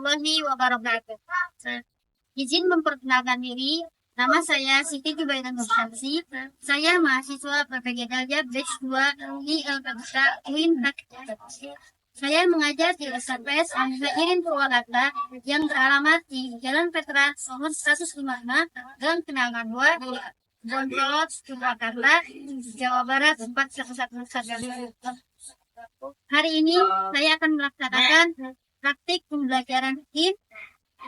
warahmatullahi wabarakatuh. Izin memperkenalkan diri, nama saya Siti Jubaida Nursyamsi. Saya mahasiswa PPG Dalja Batch 2 di LPK UIN. Saya mengajar di SMP Irin Purwakarta yang beralamat di Jalan Petra nomor 156 Gang Kenangan 2, Bonjolot, Purwakarta, Jawa Barat 4111. Hari ini saya akan melaksanakan praktik pembelajaran HIM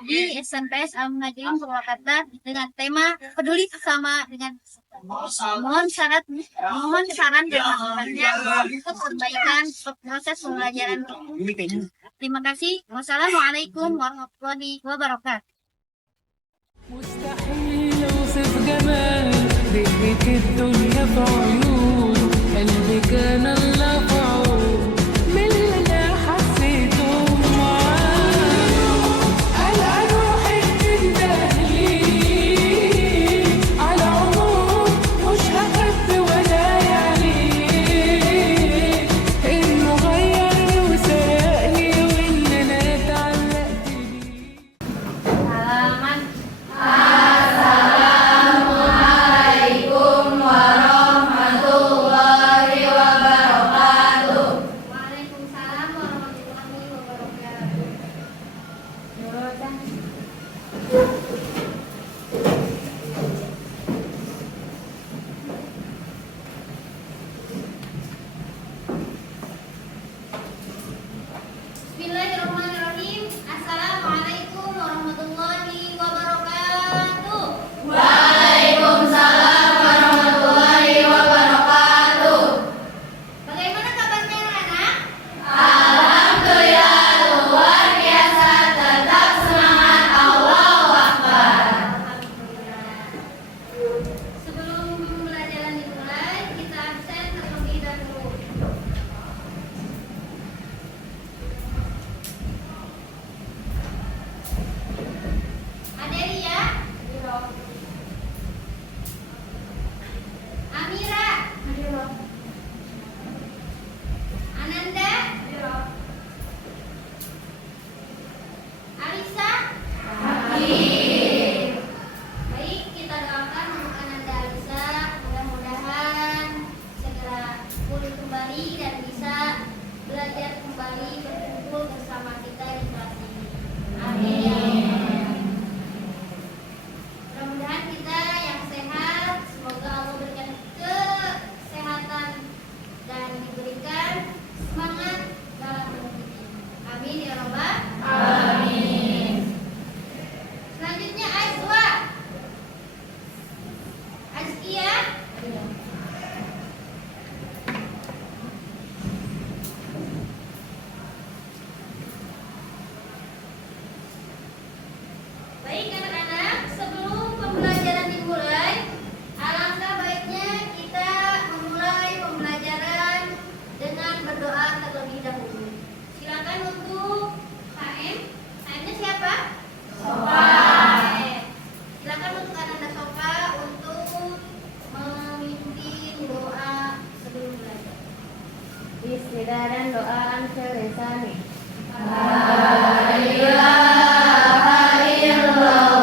di SNPS Al-Munajirin Purwakarta dengan tema peduli sesama dengan mohon saran dan masukannya untuk perbaikan proses pembelajaran. Terima kasih. Wassalamualaikum warahmatullahi wabarakatuh. مستحيل اوصف جمال رقة الدنيا في عيون قلبي كان الله في عون من اللي انا حسيته معاه على روحي بتندهلي على عموم مش هخف ولا يعني انه غيرني وسرقني وان انا اتعلقت بيه. Waalaikumsalam warahmatullahi wabarakatuh. Bismillahirrahmanirrahim. Assalamualaikum warahmatullahi wabarakatuh. Bagaimana kabarnya anak-anak? Sebelum pembelajaran dimulai, kita absen terlebih dahulu. Adelia, Amira, Ananda, Alisa. Baik, kita doakan untuk Ananda Alisa, mudah-mudahan segera pulih kembali dan bisa belajar kembali berkumpul bersama kita di kelas ini. Amin. Mudah-mudahan kita yang sehat, semoga Allah berikan kesehatan dan diberikan semangat dalam menuntut ilmu. Amin ya Rabbal alamin. Selanjutnya Azwa, Azkia, baik anak-anak, sebelum pembelajaran dimulai, alangkah baiknya kita memulai pembelajaran dengan berdoa terlebih dahulu. Silakan untuk KM. KM-nya siapa? Sofa. Silakan untuk Ananda Sofa untuk memimpin doa sebelum belajar. Bismillah dan doa ansel-lisani. La ilaha illallah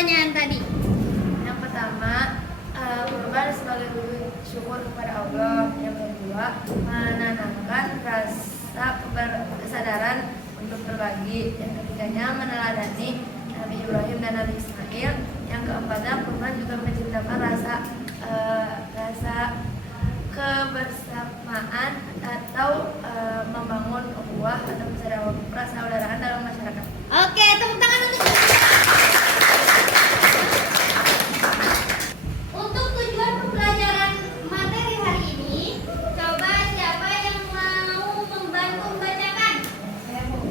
pertanyaan tadi? Yang pertama, kurban sebagai wujud syukur kepada Allah. Yang kedua, menanamkan rasa kesadaran untuk berbagi. Yang ketiganya, meneladani Nabi Ibrahim dan Nabi Ismail. Yang keempatnya, kurban juga menciptakan rasa kebersamaan atau membangun ukhuwah atau persaudaraan dalam masyarakat. Oke, tepuk tangan untuk tujuan pembelajaran materi hari ini. Coba siapa yang mau membantu membacakan?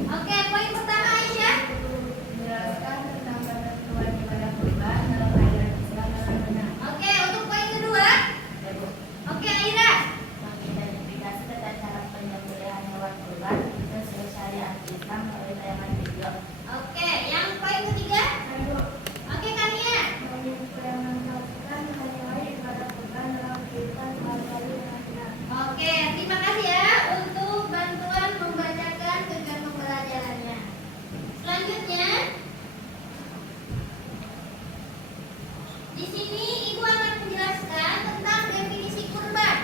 Oke, poin pertama Aisyah. Menjelaskan tentang ketentuan ibadah kurban dalam ajaran Islam dengan benar. Oke, untuk poin kedua. Oke, Aira. Mengidentifikasi tata cara penyembelihan hewan kurban sesuai syariat Islam melalui tayangan video. Oke, yang poin ketiga. Oke, Kania. Mengimplementasikan nilai-nilai ibadah kurban dalam kehidupan sehari-hari dengan benar. Oke, terima kasih ya untuk bantuan membacakan tujuan pembelajarannya. Selanjutnya, di sini Ibu akan menjelaskan tentang definisi kurban.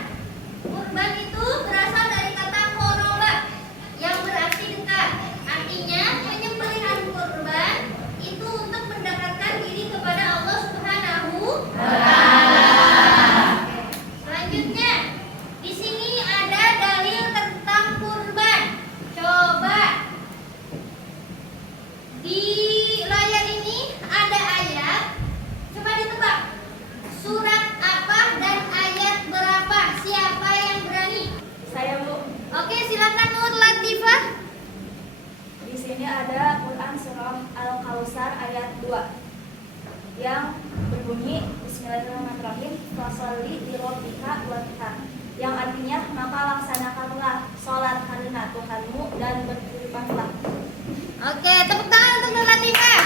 Kurban itu berasal dari kata qoroba yang berarti dekat. Artinya, penyembelihan kurban itu untuk mendekatkan diri kepada Allah Subhanahu wa Ta'ala. Selanjutnya, di sini ada dalil tentang kurban. Coba di layar ini ada ayat. Coba ditebak. Surat apa dan ayat berapa? Siapa yang berani? Saya Bu, Oke, silakan Nur Latifah. di sini ada Quran surah Al-Kausar ayat 2 yang berbunyi Bismillahirrahmanirrahim Fasholli lirabbika wanhar, yang artinya maka laksanakanlah sholat karena Tuhanmu dan berkurbanlah. Oke, tepuk tangan untuk Nur Latifah.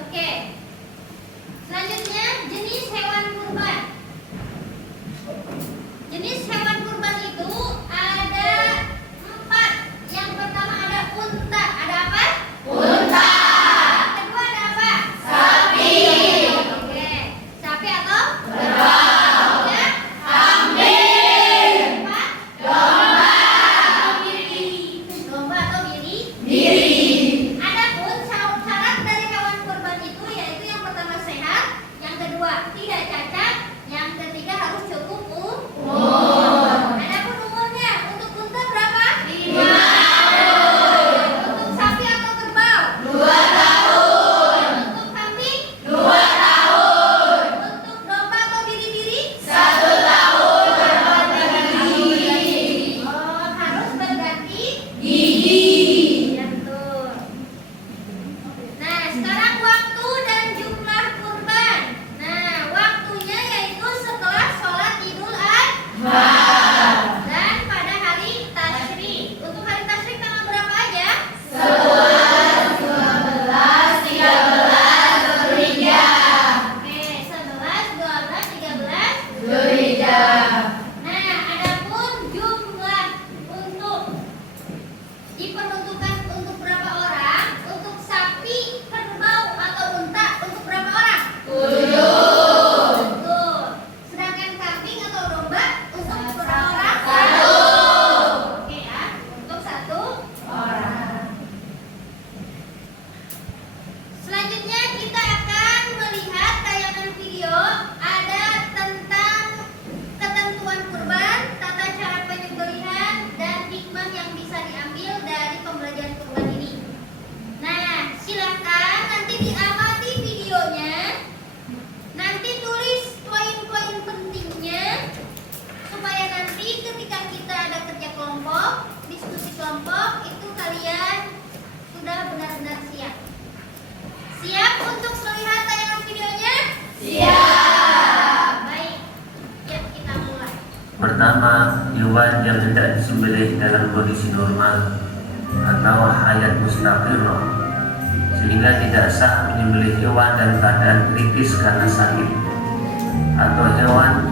Oke. Selanjutnya, jenis hewan kurban. Jenis hewan kurban itu ada 4. Yang pertama ada unta. Ada apa? Unta. Yang kedua ada apa? Sapi. Oke. Sapi atau? Kerbau. Tiga? Kambing. 4? Domba. Domba atau biri? Adapun syarat dari hewan kurban itu yaitu yang pertama sehat, yang kedua tidak cacat, yang ketiga harus cukup umur. Adapun umurnya untuk unta berapa? 5 tahun. Untuk sapi atau kerbau? 2 tahun. Untuk kambing? 2 tahun. Untuk domba atau biri-biri? 1 tahun. Oh, harus berganti gigi. Betul. Nah, sekarang waktu dan jumlah kurban. Nah, waktunya yaitu setelah sholat Idul Adha dan pada hari tasyrik. Untuk hari tasyrik tanggal berapa aja? 11, 12, 13 Dzulhijjah. Oke, 11, 12, 13 Dzulhijjah. Nah, adapun jumlah untuk diperuntukkan untuk berapa orang? Untuk sapi, kerbau atau unta untuk berapa orang? 7. Betul. Sedangkan kambing atau domba untuk berapa orang? 1. Oke ya, untuk 1 orang. Selanjutnya kita akan melihat tayangan video ada tentang ketentuan kurban, tata cara penyembelihan, dan hikmah yang bisa diambil dari pembelajaran kurban ini. Nah, silakan nanti diamati videonya. Nanti tulis poin-poin pentingnya supaya nanti ketika kita ada kerja kelompok, diskusi kelompok, itu kalian sudah benar-benar siap. Siap untuk melihat tayangan videonya? Siap. Baik, yuk kita mulai. Pertama, hewan yang tidak disembelih dalam kondisi normal atau hayat mustaqirah, sehingga tidak sah menyembelih hewan dalam keadaan kritis karena sakit, atau hewan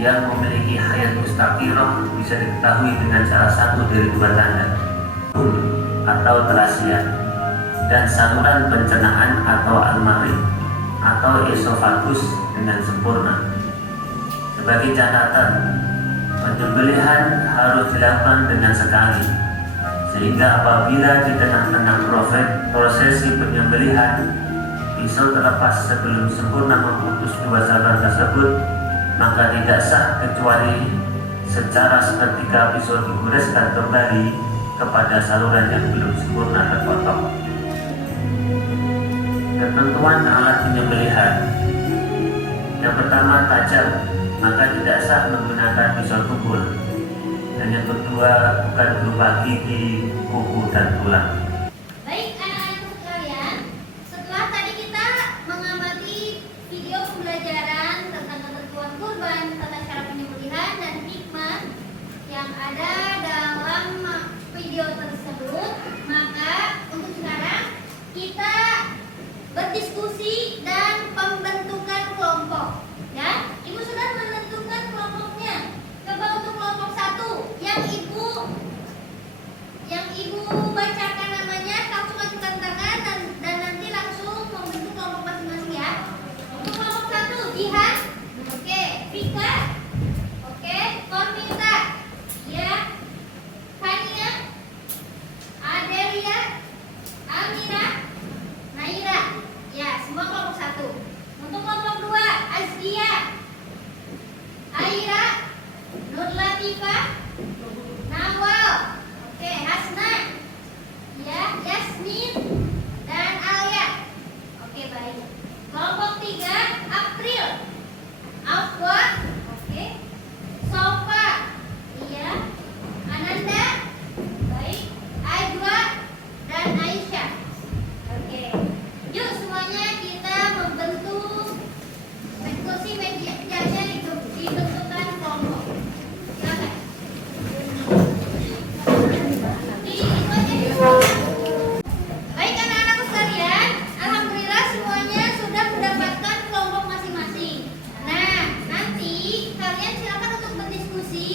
yang memiliki hayat mustaqirah bisa diketahui dengan salah satu dari dua tanda, atau terasian. dan saluran pencernaan atau almari atau esofagus dengan sempurna. Sebagai catatan, penyembelihan harus dilakukan dengan sekali, sehingga apabila di tengah-tengah prosesi penyembelihan pisau terlepas sebelum sempurna memutus dua saluran tersebut, maka tidak sah kecuali secara seketika pisau digoreskan kembali kepada saluran yang belum sempurna terpotong. Ketentuan alat penyembelihan: yang pertama, tajam, maka tidak sah menggunakan pisau tumpul. Dan yang kedua, bukan berupa gigi, kuku, dan tulang. Baik anak-anak sekalian, setelah tadi kita mengamati video pembelajaran tentang ketentuan kurban, tata cara penyembelihan, dan hikmah yang ada dalam video tersebut, maka untuk sekarang kita berdiskusi dan pembentukan kelompok. Ya, Ibu sudah menentukan kelompoknya. Coba untuk kelompok 1 yang ibu bacakan namanya, langsung ajukan tangan dan nanti langsung membentuk kelompok masing-masing ya. Untuk kelompok 1, Jihan, oke, Vika, oke, Korminta, ya, Kania, Adelia, Amira, Naira, ya, semua kelompok 1. Untuk kelompok 2, Azdia, Aira, Nur Latifah, Nawal, oke, Hasna, ya, Yasmin, dan Alia. Oke, baik. Kelompok 3, April, Afwa, oke, Sofa, iya, Ananda, baik, Ajwa, dan Aisyah. Oke, yuk semuanya kita membentuk kursi mejanya dibentukkan kelompok. Silakan. Baik anak-anakku sekalian, alhamdulillah semuanya sudah mendapatkan kelompok masing-masing. Nah, nanti kalian silakan untuk berdiskusi,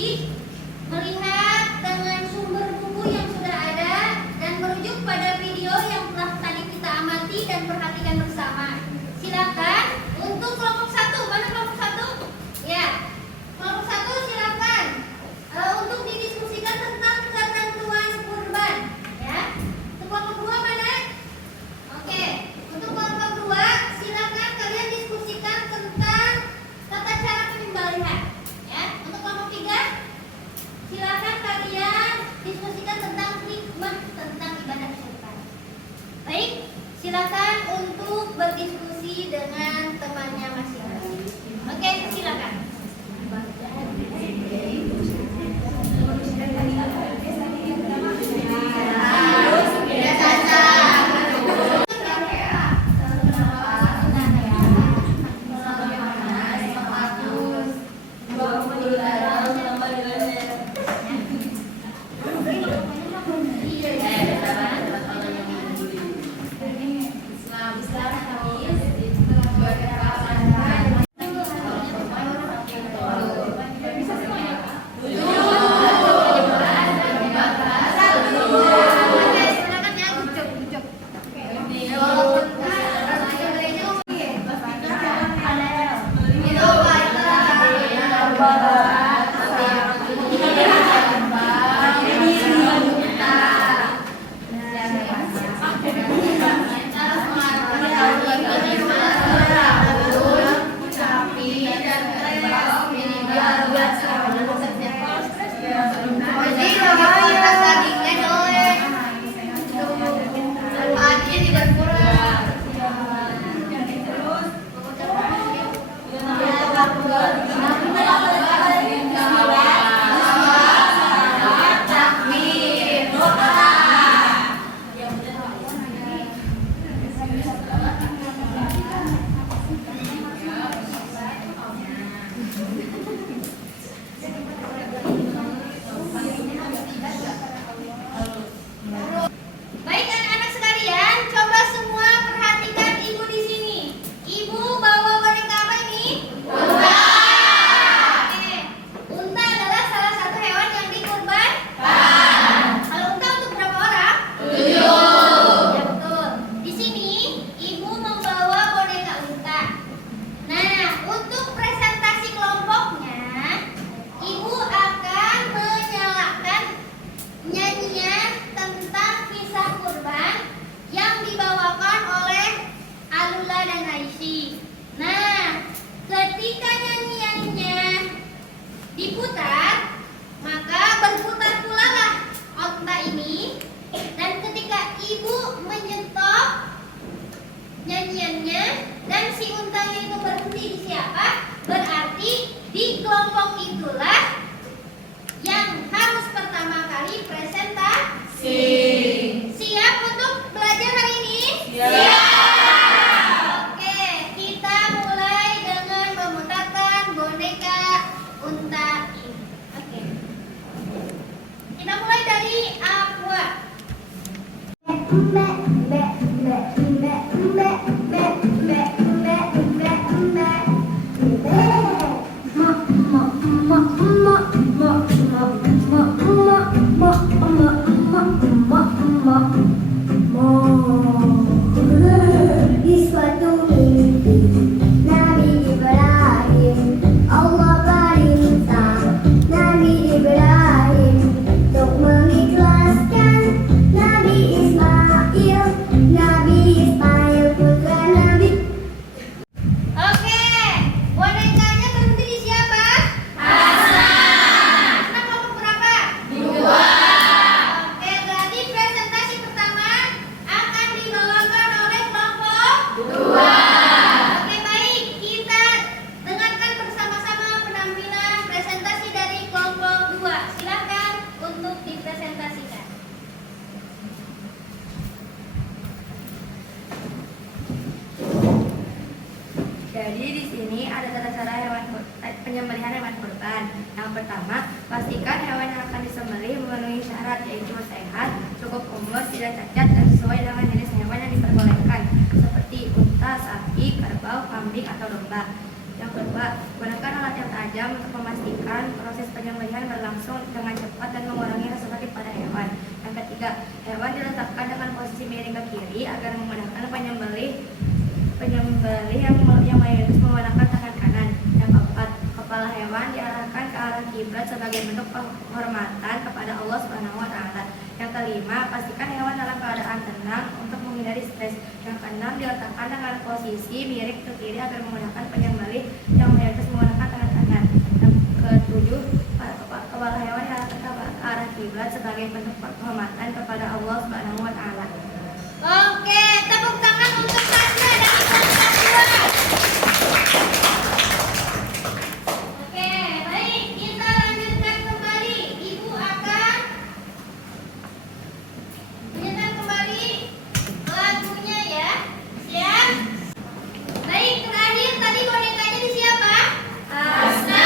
melihat dengan sumber buku yang sudah ada dan merujuk pada video yang telah tadi kita amati dan perhatikan bersama. Silakan untuk kelompok 1, mana kelompok 1? Ya, kelompok 1 silakan untuk didiskusikan tentang ketentuan kurban. Ya, untuk kelompok 2 mana? Oke, untuk kelompok 2 silakan kalian diskusikan tentang tata cara penyembelihan. Ya, untuk kelompok 3 silakan kalian diskusikan tentang hikmah tentang ibadah kurban. Baik, silakan untuk berdiskusi dengan temannya masing-masing. Oke, silakan. Di suatu mimpi Nabi Ibrahim Allah perintah Nabi Ibrahim untuk mengikhlaskan Nabi Ismail putra Nabi. Oke, bonekanya berhenti di siapa? Hasan. Kita kelompok berapa? 2. Oke, berarti presentasi pertama akan dibawakan oleh kelompok 2. Oke, baik. Kita dengarkan bersama-sama penampilan presentasi dari kelompok 2. Silakan untuk dipresentasikan. Jadi di sini ada tata cara penyembelihan hewan kurban. Yang pertama, pastikan hewan yang akan disembelih memenuhi syarat yaitu sehat, cukup umur, tidak cacat dan sesuai dengan jenis hewan yang diperbolehkan seperti unta, sapi, kerbau, kambing atau domba. Yang kedua, gunakan alat yang tajam untuk memastikan proses penyembelihan berlangsung dengan cepat dan mengurangi rasa sakit pada hewan. Yang ketiga, hewan diletakkan dengan posisi miring ke kiri agar memudahkan penyembelih yang mayoritas menggunakan tangan kanan. Yang keempat, kepala hewan diarahkan ke arah kiblat sebagai bentuk penghormatan kepada Allah Subhanahu wa taala. Yang kelima, pastikan hewan dalam keadaan tenang untuk menghindari stres. Yang keenam, diletakkan dengan posisi miring ke kiri agar memudahkan penyembelih yang mayoritas menggunakan tangan kanan. Yang ketujuh, kepala hewan diarahkan ke arah kiblat sebagai bentuk penghormatan kepada Allah Subhanahu wa taala. Oke, tepuk tangan untuk Hasna dari kelompok 2. Oke, baik. Kita lanjutkan kembali. Ibu akan menyetel kembali lagunya ya. Siap? Baik, terakhir tadi bonekanya di siapa? Hasna.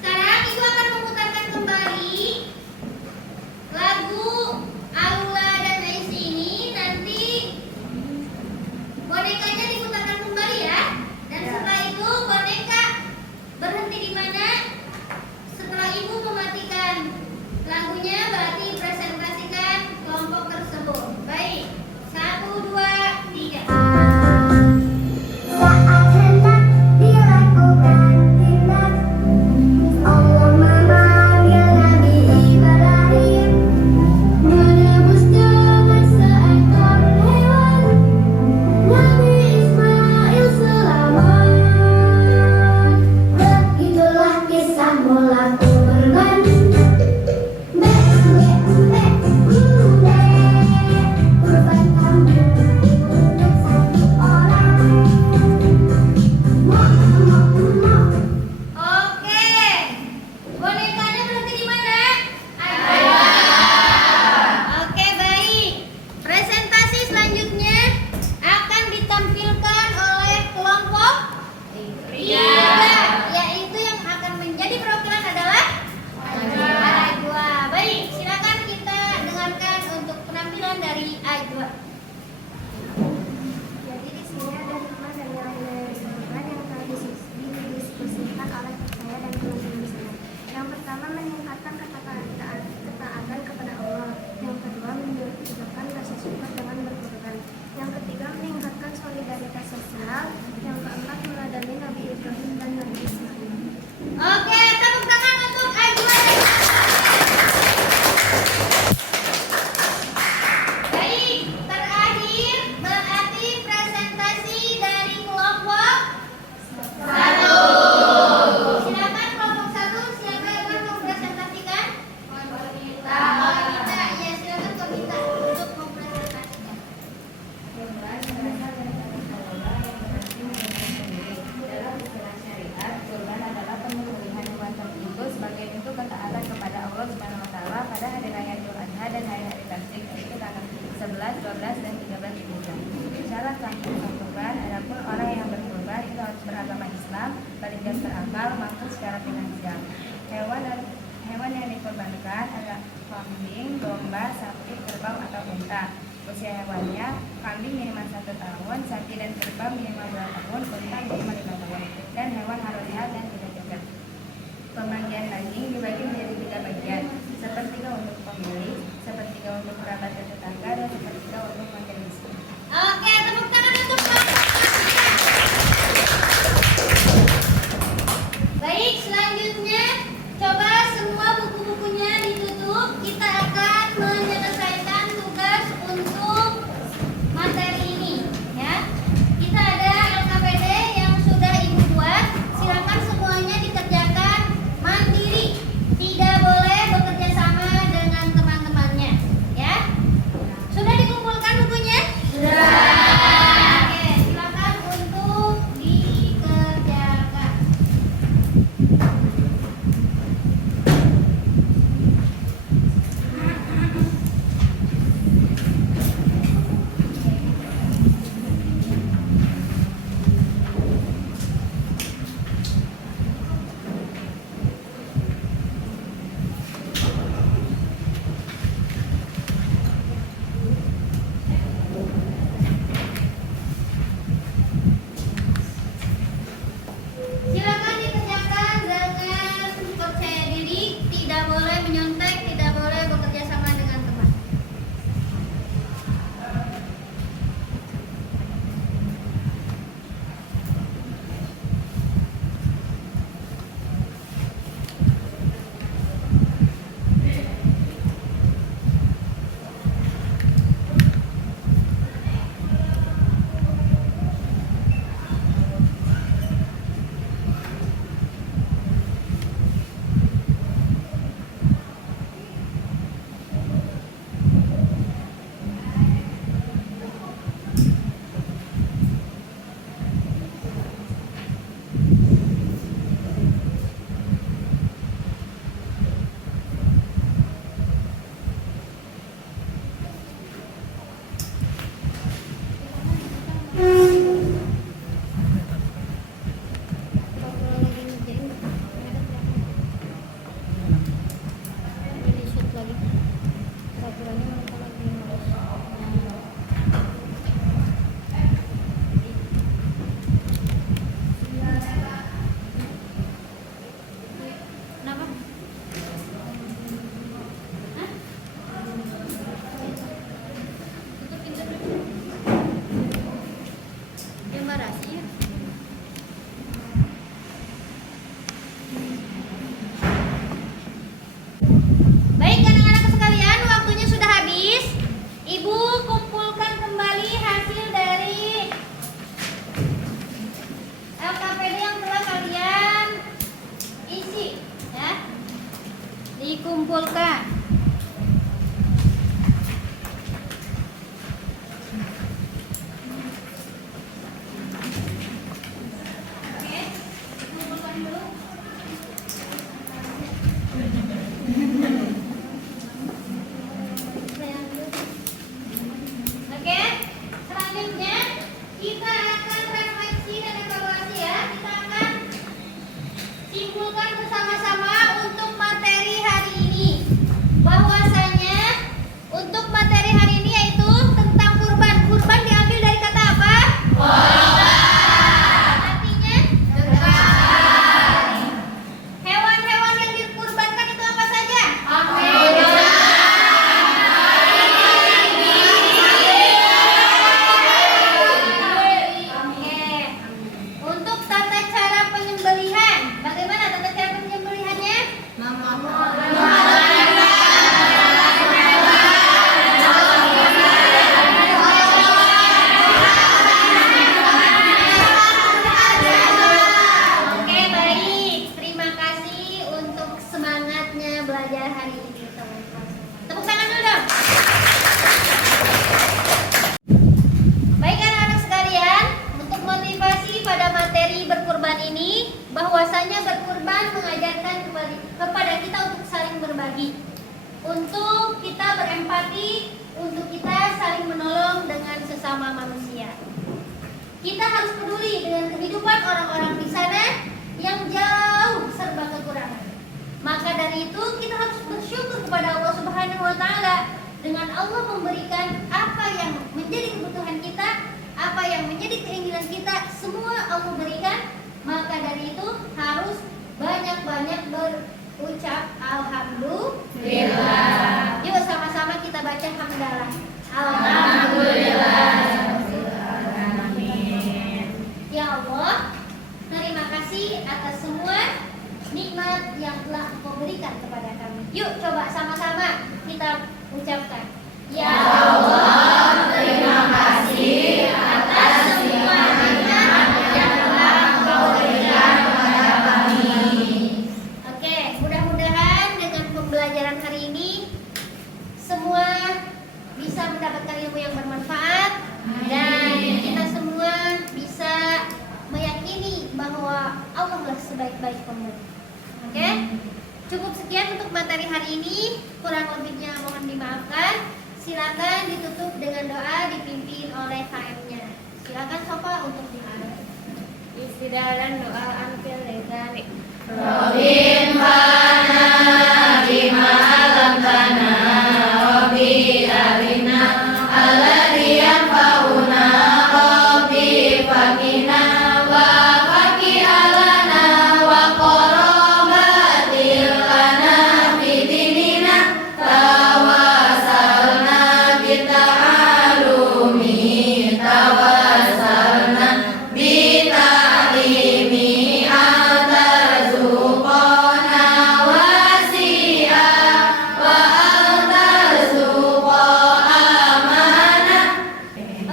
Sekarang ibu akan memutarkan kembali lagu Aula dan Aisy ini. Nanti bonekanya diputarkan kembali ya. Dan setelah itu boneka berhenti di mana? Setelah ibu mematikan lagunya, berarti presentasikan kelompok tersebut. Baik, 1, 2, 3. Saat hendak dilakukan tindak Allah memanggil Nabi Ibrahim menebus dengan seekor hewan Nabi Ismail selamat. Begitulah kisah mula kurban. Kurban kambing untuk satu orang. Oke. Bonekanya berhenti di mana? Oke, baik. Presentasi selanjutnya akan ditampilkan oleh kelompok 3, yaitu yang akan menjadi perwakilan adalah Ajwa. Baik, silakan kita dengarkan untuk penampilan dari Ajwa. Jadi di sini ada hikmah dan nilai-nilai kehidupan yang telah didiskusikan oleh saya dan teman-teman saya. Yang pertama, meningkatkan ketaatan kepada Allah. Yang kedua, menunjukkan rasa syukur dengan berkorban. Yang ketiga, meningkatkan solidaritas sosial. Yang keempat, meladani Nabi Ibrahim dan Nabi Ismail. Oke, tepuk tangan untuk Ajwa. Baik, terakhir berarti presentasi dari kelompok 1. Silakan kelompok 1, siapa yang akan mempresentasikan? Kita. Ya, silakan Komita untuk mempresentasikan. Dalam istilah syariat, kurban adalah penyembelihan hewan tertentu sebagai bentuk ketaatan kepada Allah Subhanahu wa taala pada hari raya Idul Adha dan hari-hari tasrik yaitu tanggal 11, 12 dan 13 Dzulhijjah. Syarat sah kurban, adapun orang yang berkurban itu harus beragama Islam, balighah berakal, mampu secara finansial. Hewan yang dikurbankan adalah kambing, domba, sapi, seperti kerbau atau unta. Usia hewannya, kambing minimal 1 tahun, sapi dan kerbau minimal 2 tahun, unta minimal 5 tahun, dan hewan harus sehat dan tidak cacat. Pembagian daging dibagi menjadi 3 bagian, sepertiga untuk pemilik, sepertiga untuk kerabat dan tetangga, dan sepertiga untuk makan miskin. Oke, tepuk tangan untuk Pak. Baik, selanjutnya coba semua buku-bukunya ditutup. Kita akan menyelesaikan tugas untuk materi ini, ya. Kita ada LKPD yang sudah Ibu buat. Silakan semuanya dikerjakan mandiri. Tidak boleh bekerja sama dengan teman-temannya, ya. Sudah dikumpulkan bukunya? Sudah. Oke, silakan untuk dikerjakan. Silakan dikerjakan dengan percaya diri, tidak boleh menyontek, tidak boleh bekerja sama dengan teman. Kenapa? Hah? Tutup pintu dulu. Terima kasih ya. Baik anak-anak sekalian, waktunya sudah habis. Ibu kumpulkan kembali hasil dari LKPD yang telah kalian isi, ya. Dikumpulkan. Oke, dikumpulkan dulu. Oke, selanjutnya kita akan refleksi dan evaluasi, ya. Kita akan simpulkan bersama-sama untuk materi hari ini. Bahwasanya untuk materi hari ini yaitu tentang kurban. Kurban diambil dari kata apa? Artinya hewan-hewan yang dikurbankan itu apa saja? Oke. Untuk tata cara penyembelihan, bagaimana tata cara penyembelihannya? Oke, baik. Terima kasih untuk semangatnya belajar hari ini, teman-teman. Tepuk tangan dulu dong. Baik anak-anak sekalian, untuk motivasi pada materi berkurban ini, bahwasanya berkurban mengajarkan kepada kita untuk saling berbagi, untuk kita berempati, untuk kita saling menolong dengan sesama manusia. Kita harus peduli dengan kehidupan orang-orang di sana yang jauh serba kekurangan. Maka dari itu kita harus bersyukur kepada Allah Subhanahu wa taala dengan Allah nikmat yang telah Engkau berikan kepada kami. Yuk coba sama-sama kita ucapkan. Ya Allah, terima kasih atas semua nikmat yang telah Engkau berikan kepada kami. Oke, mudah-mudahan dengan pembelajaran hari ini semua bisa mendapatkan ilmu yang bermanfaat dan kita semua bisa meyakini bahwa Allah lah sebaik-baik pemberi. Oke? Cukup sekian untuk materi hari ini. Kurang lebihnya mohon dimaafkan. Silakan ditutup dengan doa dipimpin oleh KM-nya. Silakan Sofa untuk dimulai. Istidalan doa ampil legari. Robin fana bima alamtana Robbi arina alladhi yanfa'una Robbi fakina wa faki alana wa qorobatil lana bidinina tawasalna bita'alumi tawasalna bita'limi antarzuqona wasi'a wa antarzuqa amanah.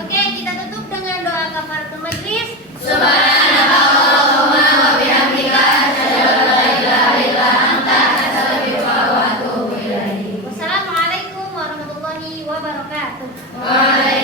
Oke, kita tutup dengan doa kafaratul majlis. Subhanallahumma wa bihamdika asyhadu an la ilaha illa anta astaghfiruka wa atubu ilaik. Wassalamualaikum warahmatullahi wabarakatuh. Waalaikumsalam.